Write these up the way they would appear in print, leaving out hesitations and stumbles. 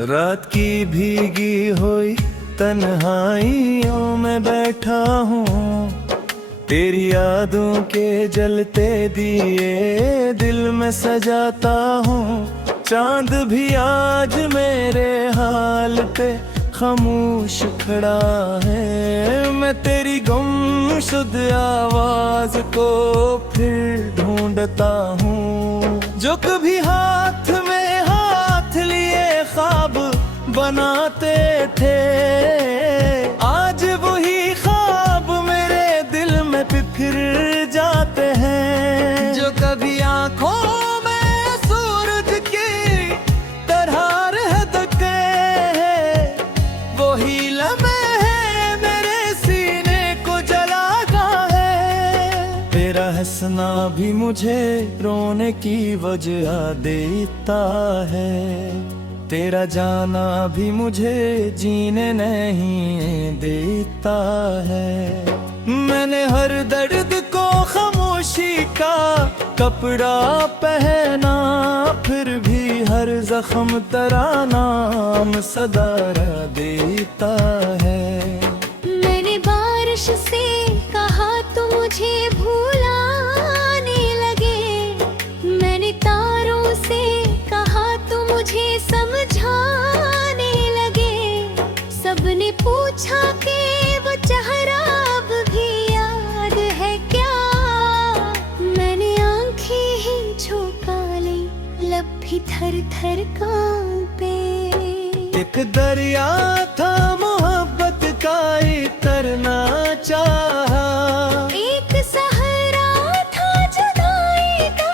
रात की भीगी हुई तन्हाइयों में बैठा हूँ, तेरी यादों के जलते दिए दिल में सजाता हूँ। चांद भी आज मेरे हाल पे खामोश खड़ा है, मैं तेरी गुमशुदा आवाज को फिर ढूंढता हूँ। जो कभी हाथ में हाथ लिए ख्वाब बनाते थे, आज वही ख्वाब मेरे दिल में बिखर जाते हैं। जो कभी आंखों में सूरज की तरह रहते हैं, वही लम्हे हैं मेरे सीने को जलाता है। तेरा हंसना भी मुझे रोने की वजह देता है, तेरा जाना भी मुझे जीने नहीं देता है। मैंने हर दर्द को खामोशी का कपड़ा पहना, फिर भी हर जख्म तेरा नाम सदारा देता है। मैंने बारिश से कहा तो मुझे भुलाने लगे, मैंने तारों से कहा तो मुझे समझाने लगे। सबने पूछा कि वो चेहरा अब भी याद है क्या, मैंने आंखें ही झुका ली, लब भी थर थर कांपे। एक दरिया था मोहब्बत का इतरना चाहा, एक सहरा था जुदाई का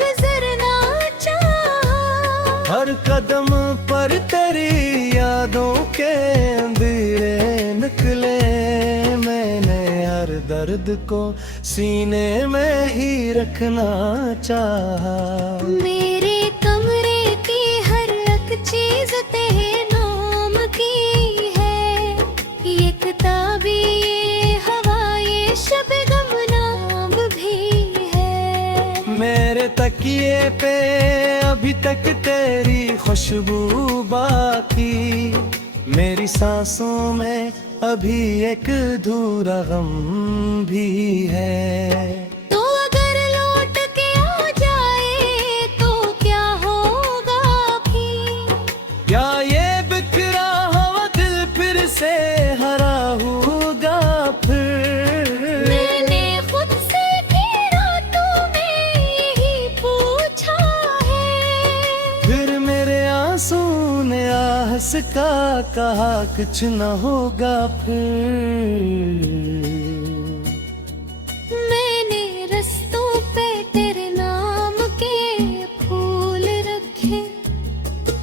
गुजरना चाहा। हर कदम पर तेरी यादों के अंधेरे निकले, मैंने हर दर्द को सीने में ही रखना चाहा। मेरे कमरे की हर एक चीज तेरे नाम की है, ये किताबी ये हवा ये शबनम नाम भी है। मेरे तकिए पे अभी तक तेरी खुशबू बाकी, मेरी सांसों में अभी एक अधूरा गम भी है। तो अगर लौट के आ जाए तो क्या होगा फिर, क्या ये बिखरा हुआ दिल फिर से हरा होगा फिर। मैंने खुद से भी रातों में यही पूछा है, फिर मेरे आंसू ने आहस का कहा कुछ न होगा फिर। मैंने रस्तों पे तेरे नाम के फूल रखे,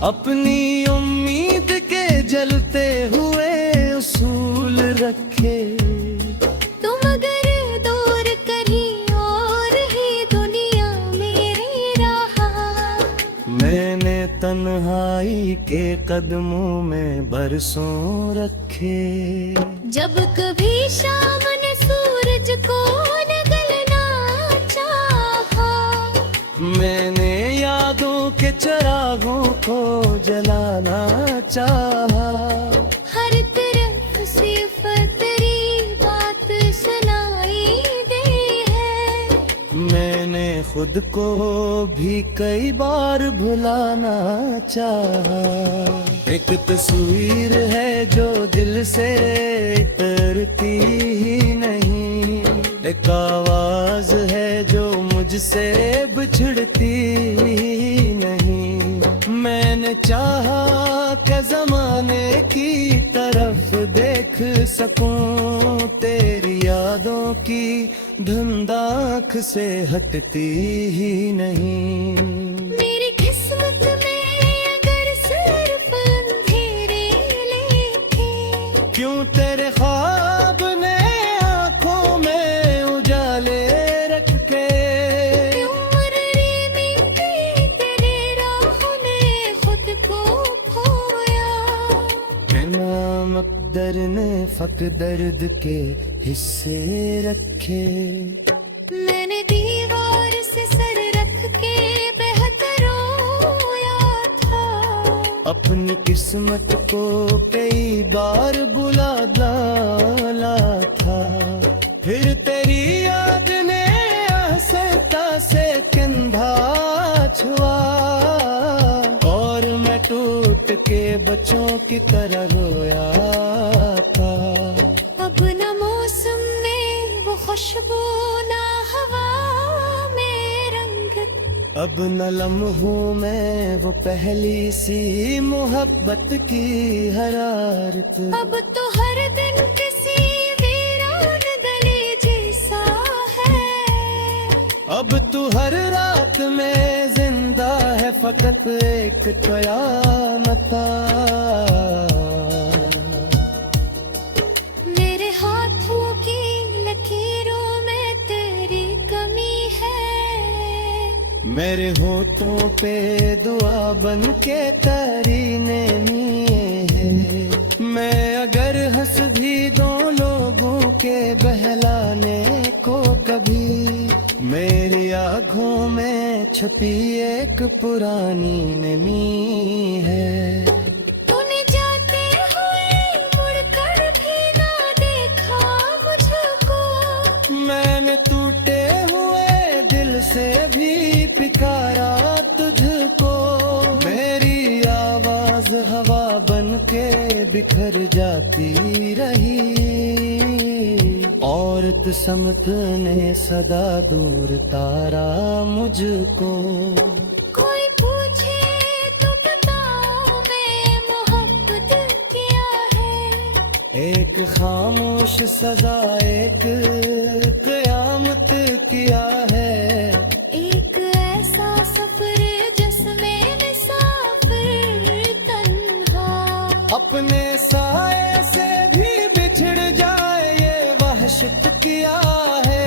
अपनी उम्मीद के जलते हुए उसूल रखे। तुम अगर दूर कहीं और ही दुनिया मेरी रहा, मैंने तन्हाई के कदमों में बरसों रखे। जब कभी शाम ने सूरज को निगलना चाहा, मैंने यादों के चिरागों को जलाना चाहा। हर तरफ सिर्फ तेरी बात सुनाई दे है। मैंने खुद को भी कई बार भुलाना चाहा। एक तस्वीर है जो दिल से उतरती ही नहीं, एक आवाज है जो मुझसे बिछड़ती ही नहीं। मैंने चाहा कि जमाने की तरफ देख सकूं, तेरी यादों की धुंध आँख से हटती ही नहीं। मेरी किस्मत में अगर सिर्फ अंधेरे लिखे, क्यों तेरे ख्वाब ने आँखों में उजाले रख के, उम्र मिलती तेरे राहों ने खुद को खोया। नाम अकदर ने फक दर्द के हिस्से रखे। मैंने दीवार से सर रख के बेहतर रोया था, अपनी किस्मत को कई बार बुला डाला था, फिर तेरी याद ने आसता से कंधा छुआ, और मैं टूट के बच्चों की तरह रोया था। अब न मौसम में वो खुशबू ना हवा में रंग, अब न लम्हों में वो पहली सी मोहब्बत की हरारत। अब तो हर दिन किसी वीरान गली जैसा है, अब तू हर रात में जिंदा है, फकत एक कयामता। मेरे हाथों की लकीरों में तेरी कमी है, मेरे होठों पे दुआ बन के करीने है। मैं अगर हंस भी दो लोगों के बहलाने को कभी, मेरी आँखों में छुपी एक पुरानी नमी है। तूने जाते हुए मुड़कर भी ना देखा मुझको, मैंने टूटे हुए दिल से भी पुकारा तुझको। मेरी आवाज हवा बन के बिखर जाती रही, और समत ने सदा दूर तारा मुझको। कोई पूछे तो बताओ मैं मोहब्बत किया है, एक खामोश सजा एक कयामत किया है। एक ऐसा सफर जिसमें मुसाफिर तन्हा, अपने साए से भी बिछड़ जाए ये वहशत किया है।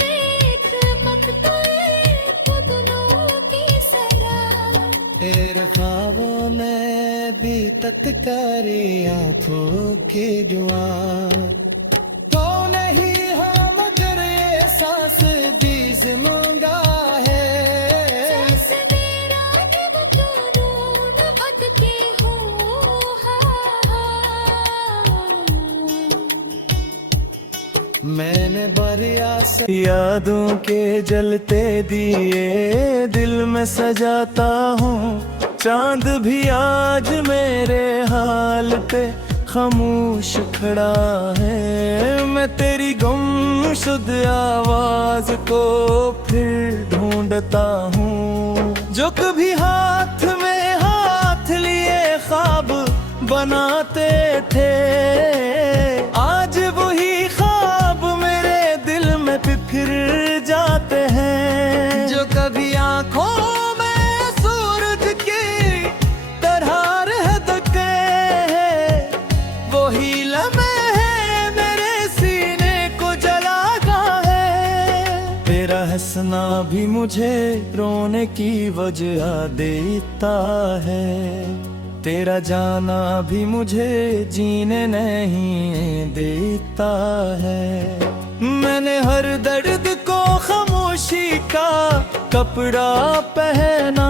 देख मकतूए पुतलों की सरा, तेरे ख्वाबों में भी तत्कारी आंखों की दुआ। तो नहीं हाँ मगर ये सांस भी जिंदा है। सांस मेरा जब दोनों अटके हो, मैंने बरिया से यादों के जलते दिए दिल में सजाता हूँ। चांद भी आज मेरे हाल पे खामोश खड़ा है। मैं तेरी गुमशुदा आवाज को फिर ढूंढता हूँ, जो कभी हाथ में हाथ लिए ख्वाब बनाते थे। आज वही ख्वाब मेरे दिल में फिर जाते हैं, जो कभी आंखों में सूरज की तरह रहते हैं। वही लम्हे हैं मेरे सीने को जलाता है। तेरा हंसना भी मुझे रोने की वजह देता है। तेरा जाना भी मुझे जीने नहीं देता है। मैंने हर दर्द को खामोशी का कपड़ा पहना,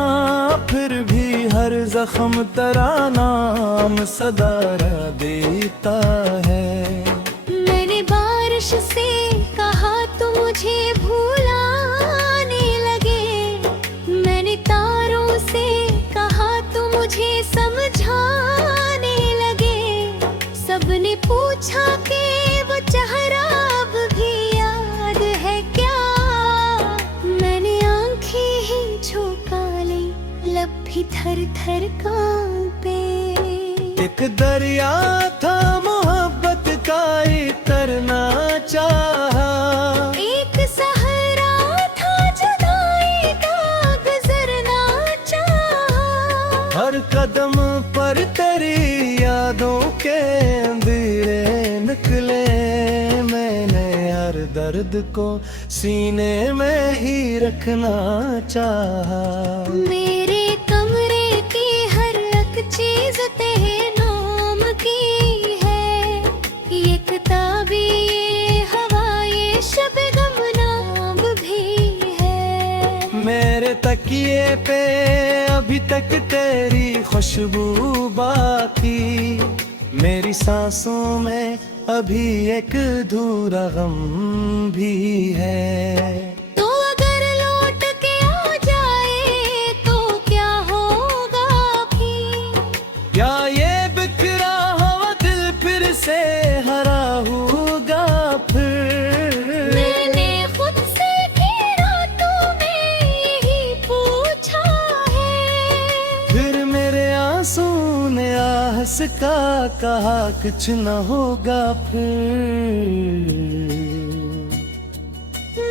फिर भी हर जख्म तेरा नाम सदारा देता है। मैंने बारिश से कहा तो मुझे भुलाने लगे, मैंने तारों से कहा तो मुझे समझाने लगे। सबने पूछा कि वो चेहरा अब भी याद है क्या, मैंने आंखें ही झुका ली, लब भी थर थर कांपे। एक दरिया था मोहब्बत का इतरना चाहा, एक सहरा था जुदाई का गुजरना चाहा। हर कदम पर तेरी यादों के अंधेरे निकले। मैंने हर दर्द को सीने में ही रखना चाहा। मेरे कमरे की हर एक चीज तेरे नाम की है, ये किताबी ये हवा ये शब गम नाम भी है। मेरे तकिए पे अभी तक तेरी खुशबू बाकी, मेरी सांसों में अभी एक अधूरा गम भी है। तो अगर लौट के आ जाए तो क्या होगा फिर? क्या ये बिखरा हुआ दिल फिर से हरा होगा फिर? मैंने खुद से भी रातों में यही पूछा है। फिर मेरे आंसू ने आहस का कहा कुछ न होगा फिर।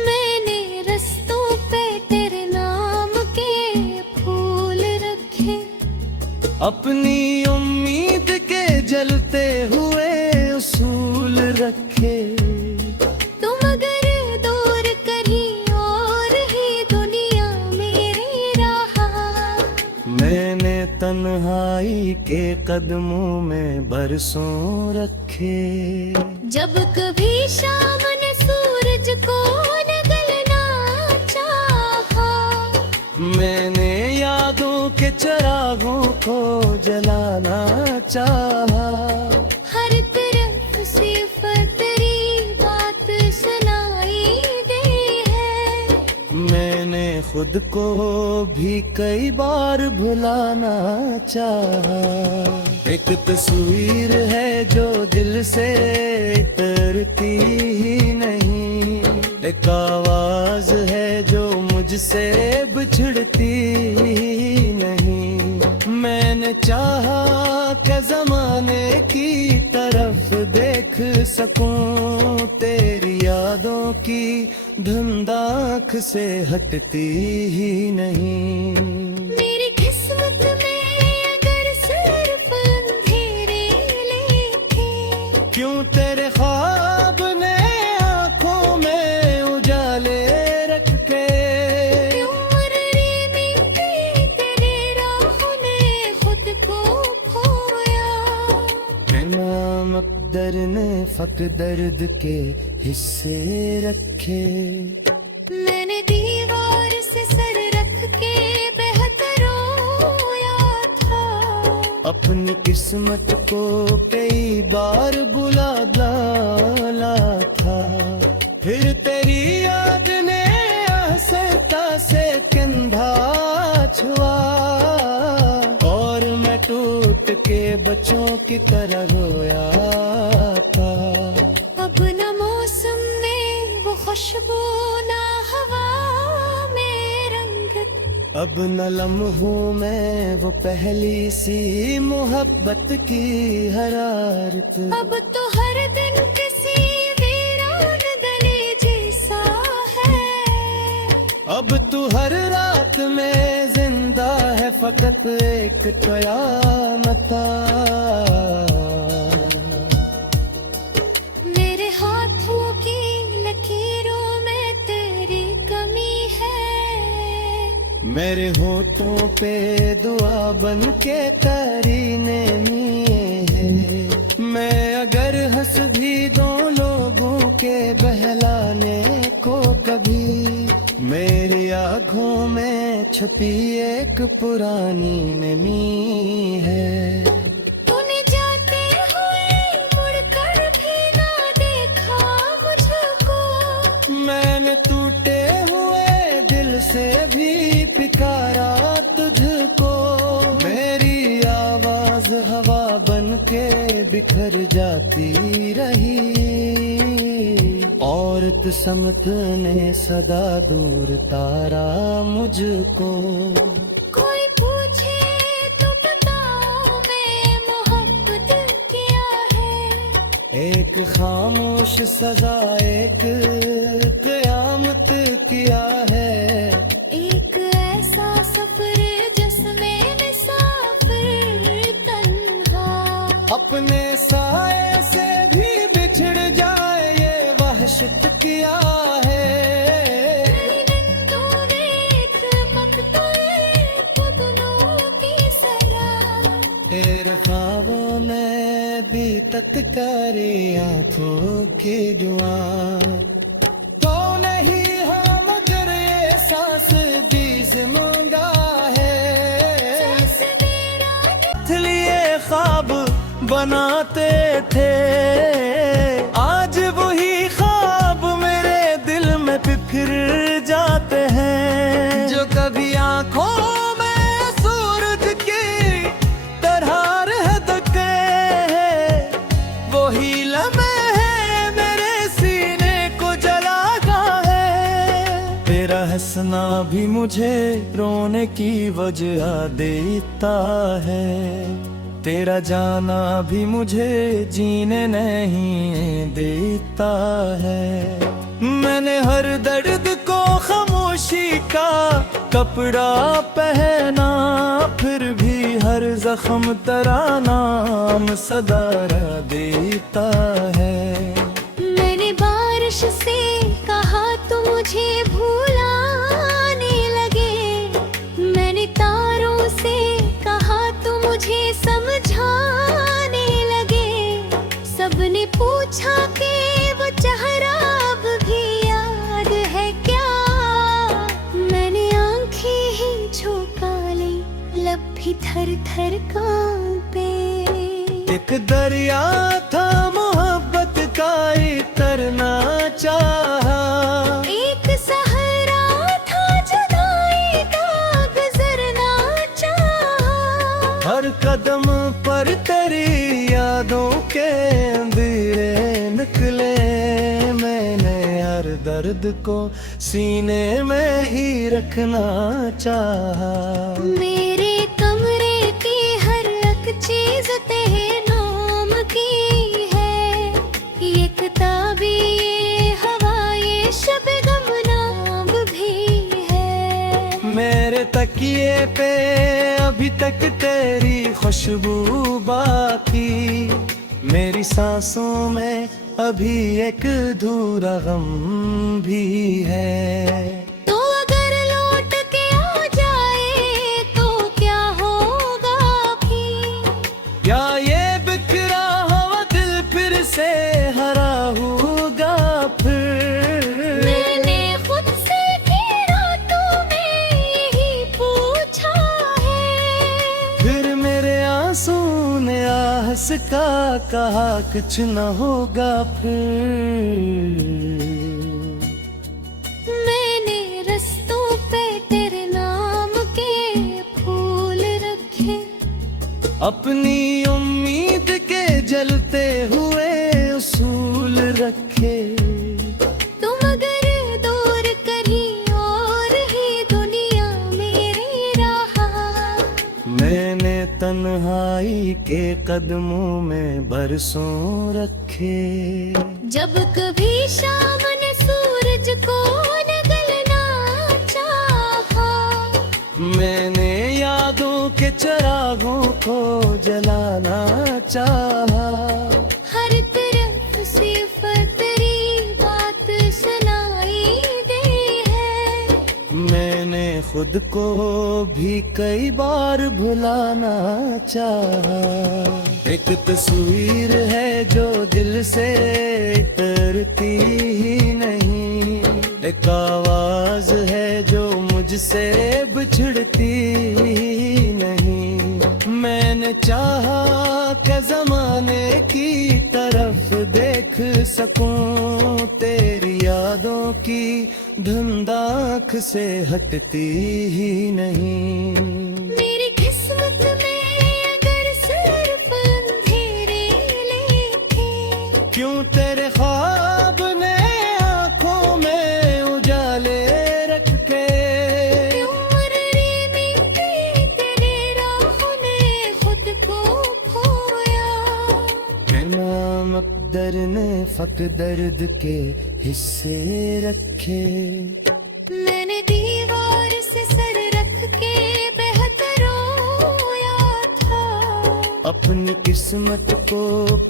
मैंने रस्तों पे तेरे नाम के फूल रखे, अपनी उम्मीद के जलते हुए उसूल रखे। तुम अगर दूर कहीं और ही दुनिया मेरी रहा, मैंने तन्हाई के कदमों में बरसों रखे। जब कभी शाम ने सूरज को निगलना चाहा, मैंने यादों के चिरागों को जलाना चाहा। हर तरफ सिर्फ तेरी बात सुनाई दे है। मैंने खुद को भी कई बार भुलाना चाहा। एक तस्वीर है जो दिल से उतरती ही नहीं, एक आवाज है जो मुझसे बिछड़ती ही नहीं। मैंने चाहा कि जमाने की तरफ देख सकूं, तेरी यादों की धुंध आँख से हटती ही नहीं। मेरी किस्मत में अगर सिर्फ अंधेरे लिखे, क्यों तेरे ख्वाब ने आंखों में उजाले रख के, क्यों मरने में भी तेरे राहों ने खुद को खोया। नाम अकदर ने फक दर्द के हिस्से रखे। मैंने दीवार से सर रख के बेहतर रोया था, अपनी किस्मत को कई बार बुला डाला था। फिर तेरी याद ने आसता से कंधा छुआ, और मैं टूट के बच्चों की तरह रोया था। अब न मौसम में वो खुशबू ना हवा में रंग, अब न लम्हों में वो पहली सी मोहब्बत की हरारत। अब तो हर दिन किसी वीरान गली जैसा है। अब तू हर रात में जिंदा है फकत एक कयामत। मेरे हाथों की लकीरों में तेरी कमी है। मेरे होठों पे दुआ बन के करीने में है। मैं अगर हंस भी दो लोगों के बहलाने को कभी, मेरी आँखों में छुपी एक पुरानी नमी है। तूने जाते हुए मुड़कर भी ना देखा मुझको, मैंने टूटे हुए दिल से भी पुकारा तुझको। मेरी आवाज हवा बन के बिखर जाती रही, और समत ने सदा दूर तारा मुझको। कोई पूछे तो बताओ मैं मोहब्बत किया है। एक खामोश सजा एक कयामत किया है। एक ऐसा सफर जिसमें मुसाफिर तन्हा, अपने साए से भी बिछड़ जाए ये वहशत किया है। तेरे ख्वाबों में भी तत्कारी आंखों की दुआ, तो नहीं हम मगर ये सांस भी से मांगा है। लिए ख्वाब बनाते थे, आज वही ख्वाब मेरे दिल में बिखर जाते हैं। जो कभी आंखों में सूरज की तरह रहते हैं, वही लम्हे हैं मेरे सीने को जलाता है। तेरा हंसना भी मुझे रोने की वजह देता है, तेरा जाना भी मुझे जीने नहीं देता है। मैंने हर दर्द को खामोशी का कपड़ा पहना, फिर भी हर जख्म तेरा नाम सदारा देता है। मैंने बारिश से कहा तो मुझे भुलाने लगे, मैंने तारों से कहा तो मुझे समझाने लगे। सबने पूछा कि वो चेहरा अब भी याद है क्या, मैंने आंखें ही झुका ली, लब भी थर थर कांपे। एक दरिया था मोहब्बत का इतरना चाहा, एक सहरा था जुदाई का गुजरना चाहा। हर कदम पर तेरी यादों के अंधेरे निकले, मैंने हर दर्द को सीने में ही रखना चाहा। मेरे कमरे की हर एक चीज तेरे नाम की है, ये किताबी ये हवा ये शबनम नाम भी है। मेरे तकिए पे अभी तक तेरी खुशबू बाकी, मेरी सांसों में अभी एक अधूरा गम भी है। तो अगर लौट के आ जाए तो क्या होगा फिर, क्या ये बिखरा हुआ दिल फिर से हरा होगा फिर। मैंने खुद से भी रातों में यही पूछा है, फिर मेरे आंसू ने आहस का कहा कुछ न होगा फिर। मैंने रस्तों पे तेरे नाम के फूल रखे, अपनी उम्मीद के जलते हुए उसूल रखे। तुम अगर दूर कहीं और ही दुनिया मेरी रहा, मैंने तन्हाई के कदमों में बरसों रखे। जब कभी शाम ने सूरज को निगलना चाहा, मैंने यादों के चिरागों को जलाना चाहा। हर तरफ सिर्फ तेरी बात सुनाई दे है। मैंने खुद को भी कई बार भुलाना चाहा। एक तस्वीर है जो दिल से उतरती ही नहीं, एक आवाज है जो मुझसे बिछड़ती ही नहीं। मैंने चाहा कि जमाने की तरफ देख सकूं, तेरी यादों की धुंध आँख से हटती ही नहीं। मेरी किस्मत में अगर सिर्फ अंधेरे लिखे, क्यों तेरे ख्वाब ने आँखों में उजाले रख के, उम्र मिट्टी तेरे राहों ने खुद को खोया। नामक दर ने फक दर्द के हिस्से रखे। मैंने दीवार से सर रख के बेहतर रोया था, अपनी किस्मत को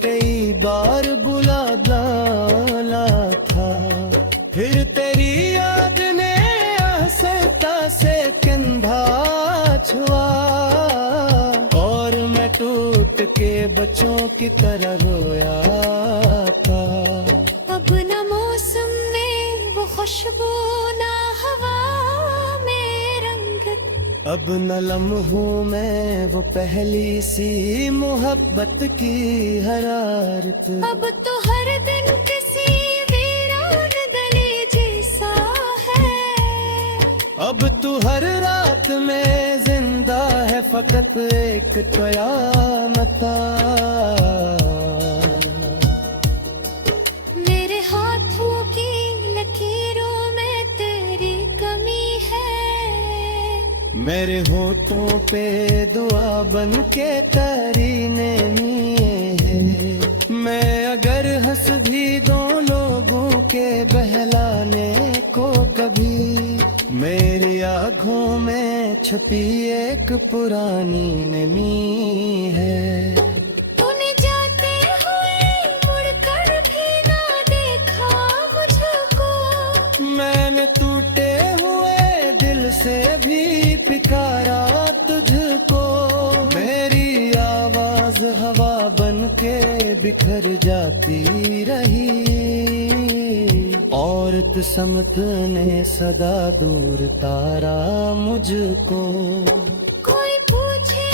कई बार बुला डाला था। फिर तेरी याद ने आसता से कंधा छुआ, और मैं टूट के बच्चों की तरह रोया था। अब न मौसम में वो खुशबू ना हवा में रंग अब न लम्हों में वो पहली सी मोहब्बत की हरारत। अब तो हर दिन किसी वीरान गली जैसा है। अब तू हर रात में जिंदा है फकत एक क़यामता। मेरे हाथों की लकीरों में तेरी कमी है। मेरे होठों पे दुआ बन के करीने में। मैं अगर हंस भी दो लोगों के बहलाने को कभी, मेरी आँखों में छुपी एक पुरानी नमी है। तूने जाते हुए मुड़कर भी ना देखा मुझको। मैंने टूटे हुए दिल से भी पुकारा तुझको। मेरी आवाज हवा बन के बिखर जाती रही, और किस्मत ने सदा दूर तारा मुझको। कोई पूछे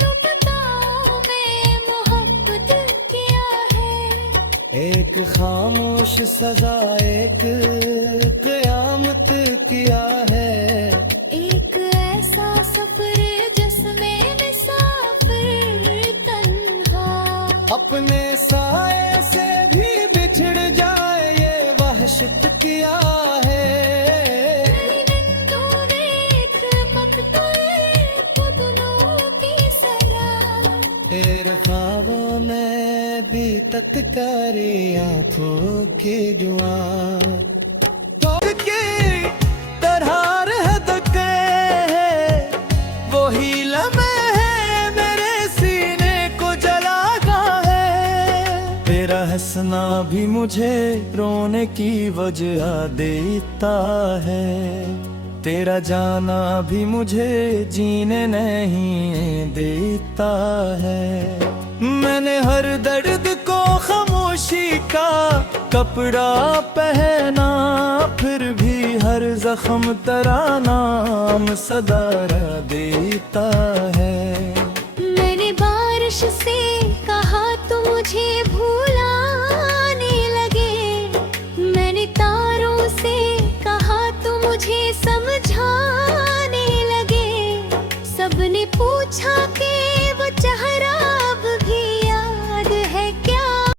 तो बताओ मैं मोहब्बत किया है। एक खामोश सजा एक क़यामत किया है। एक ऐसा सफर जिसमें मुसाफिर तन्हा अपने साए से भी बिछड़ जाए ये वहशत किया है। देख मकतूए पुतलों की सरा। तेरे ख्वाबों में भी तत्कारी आंखों की जुआ की तरह रहदके है। वही लम्हे है मेरे सीने को जलाता है। तेरा हंसना भी मुझे रोने की वजह देता है। तेरा जाना भी मुझे जीने नहीं देता है। मैंने हर दर्द को खामोशी का कपड़ा पहना, फिर भी हर जख्म तेरा नाम सदारा देता है। मैंने बारिश से कहा तो मुझे भुलाने लगे। मैंने तारों से कहा तो मुझे समझाने लगे। सबने पूछा कि